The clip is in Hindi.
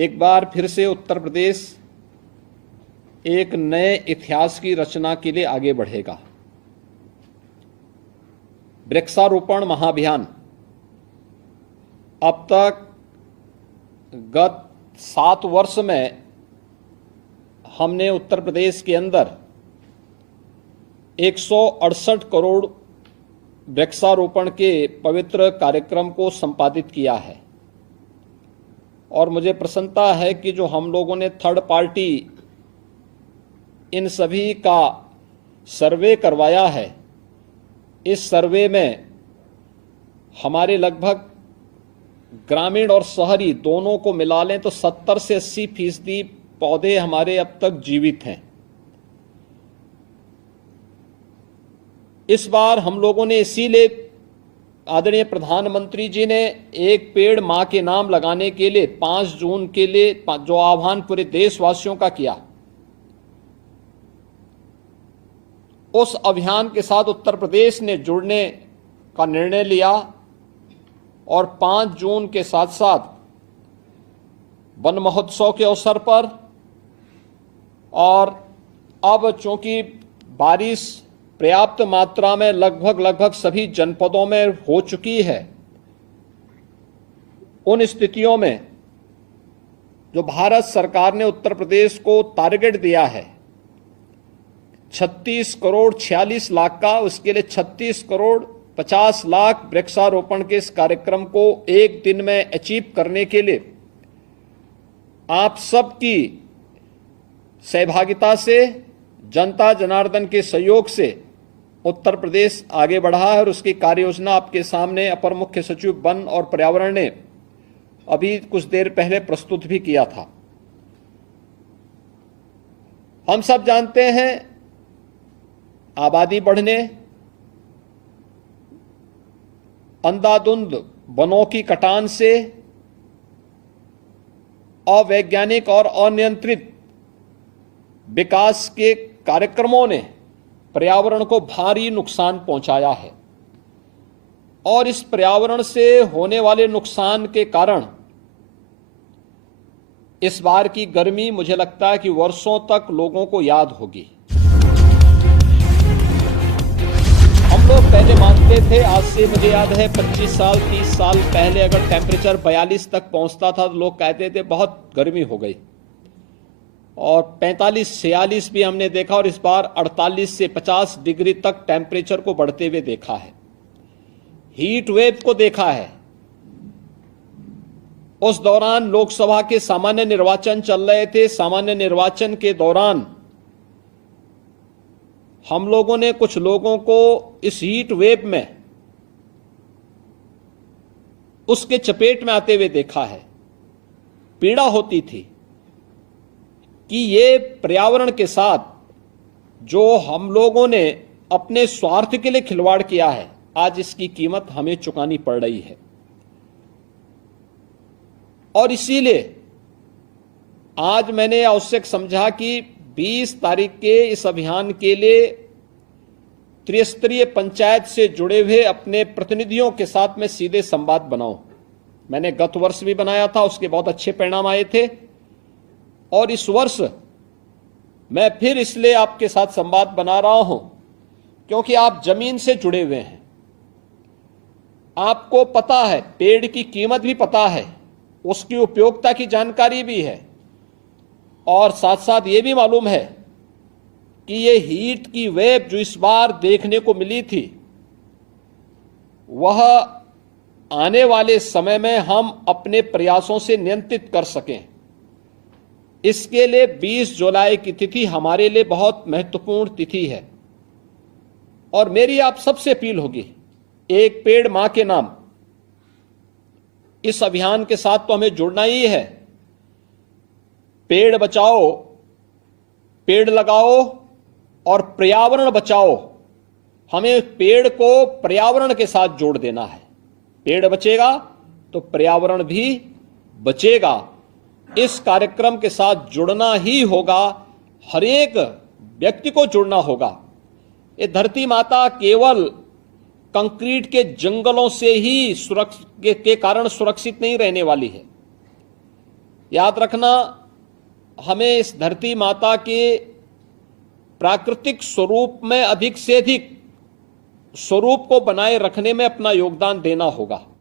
एक बार फिर से उत्तर प्रदेश एक नए इतिहास की रचना के लिए आगे बढ़ेगा। वृक्षारोपण महाअभियान अब तक गत 7 वर्ष में हमने उत्तर प्रदेश के अंदर 168 करोड़ वृक्षारोपण के पवित्र कार्यक्रम को संपादित किया है और मुझे प्रसन्नता है कि जो हम लोगों ने थर्ड पार्टी इन सभी का सर्वे करवाया है, इस सर्वे में हमारे लगभग ग्रामीण और शहरी दोनों को मिला लें तो 70 से 80% पौधे हमारे अब तक जीवित हैं। इस बार हम लोगों ने इसीलिए आदरणीय प्रधानमंत्री जी ने एक पेड़ मां के नाम लगाने के लिए 5 जून के लिए जो आह्वान पूरे देशवासियों का किया, उस अभियान के साथ उत्तर प्रदेश ने जुड़ने का निर्णय लिया और 5 जून के साथ साथ वन महोत्सव के अवसर पर और अब चूंकि बारिश पर्याप्त मात्रा में लगभग सभी जनपदों में हो चुकी है, उन स्थितियों में जो भारत सरकार ने उत्तर प्रदेश को टारगेट दिया है 36 करोड़ 46 लाख का, उसके लिए 36 करोड़ 50 लाख वृक्षारोपण के इस कार्यक्रम को एक दिन में अचीव करने के लिए आप सबकी सहभागिता से, जनता जनार्दन के सहयोग से उत्तर प्रदेश आगे बढ़ा है और उसकी कार्य योजना आपके सामने अपर मुख्य सचिव वन और पर्यावरण ने अभी कुछ देर पहले प्रस्तुत भी किया था। हम सब जानते हैं आबादी बढ़ने, अंधाधुंध वनों की कटान से, अवैज्ञानिक और अनियंत्रित विकास के कार्यक्रमों ने पर्यावरण को भारी नुकसान पहुंचाया है और इस पर्यावरण से होने वाले नुकसान के कारण इस बार की गर्मी मुझे लगता है कि वर्षों तक लोगों को याद होगी। हम लोग पहले मानते थे, आज से मुझे याद है 25 साल 30 साल पहले अगर टेम्परेचर 42 तक पहुंचता था तो लोग कहते थे बहुत गर्मी हो गई, और 45-46 भी हमने देखा और इस बार 48 से 50 डिग्री तक टेम्परेचर को बढ़ते हुए देखा है, हीट वेव को देखा है। उस दौरान लोकसभा के सामान्य निर्वाचन चल रहे थे, सामान्य निर्वाचन के दौरान हम लोगों ने कुछ लोगों को इस हीट वेव में उसके चपेट में आते हुए देखा है। पीड़ा होती थी कि ये पर्यावरण के साथ जो हम लोगों ने अपने स्वार्थ के लिए खिलवाड़ किया है, आज इसकी कीमत हमें चुकानी पड़ रही है। और इसीलिए आज मैंने आवश्यक समझा कि 20 तारीख के इस अभियान के लिए त्रिस्तरीय पंचायत से जुड़े हुए अपने प्रतिनिधियों के साथ मैं सीधे संवाद बनाऊं। मैंने गत वर्ष भी बनाया था, उसके बहुत अच्छे परिणाम आए थे और इस वर्ष मैं फिर इसलिए आपके साथ संवाद बना रहा हूं क्योंकि आप जमीन से जुड़े हुए हैं, आपको पता है, पेड़ की कीमत भी पता है, उसकी उपयोगिता की जानकारी भी है और साथ साथ ये भी मालूम है कि ये हीट की वेव जो इस बार देखने को मिली थी वह आने वाले समय में हम अपने प्रयासों से नियंत्रित कर सकें। इसके लिए 20 जुलाई की तिथि हमारे लिए बहुत महत्वपूर्ण तिथि है और मेरी आप सबसे अपील होगी, एक पेड़ मां के नाम इस अभियान के साथ तो हमें जुड़ना ही है। पेड़ बचाओ, पेड़ लगाओ और पर्यावरण बचाओ। हमें पेड़ को पर्यावरण के साथ जोड़ देना है। पेड़ बचेगा तो पर्यावरण भी बचेगा। इस कार्यक्रम के साथ जुड़ना ही होगा, हर एक व्यक्ति को जुड़ना होगा। ये धरती माता केवल कंक्रीट के जंगलों से ही के कारण सुरक्षित नहीं रहने वाली है। याद रखना, हमें इस धरती माता के प्राकृतिक स्वरूप में अधिक से अधिक स्वरूप को बनाए रखने में अपना योगदान देना होगा।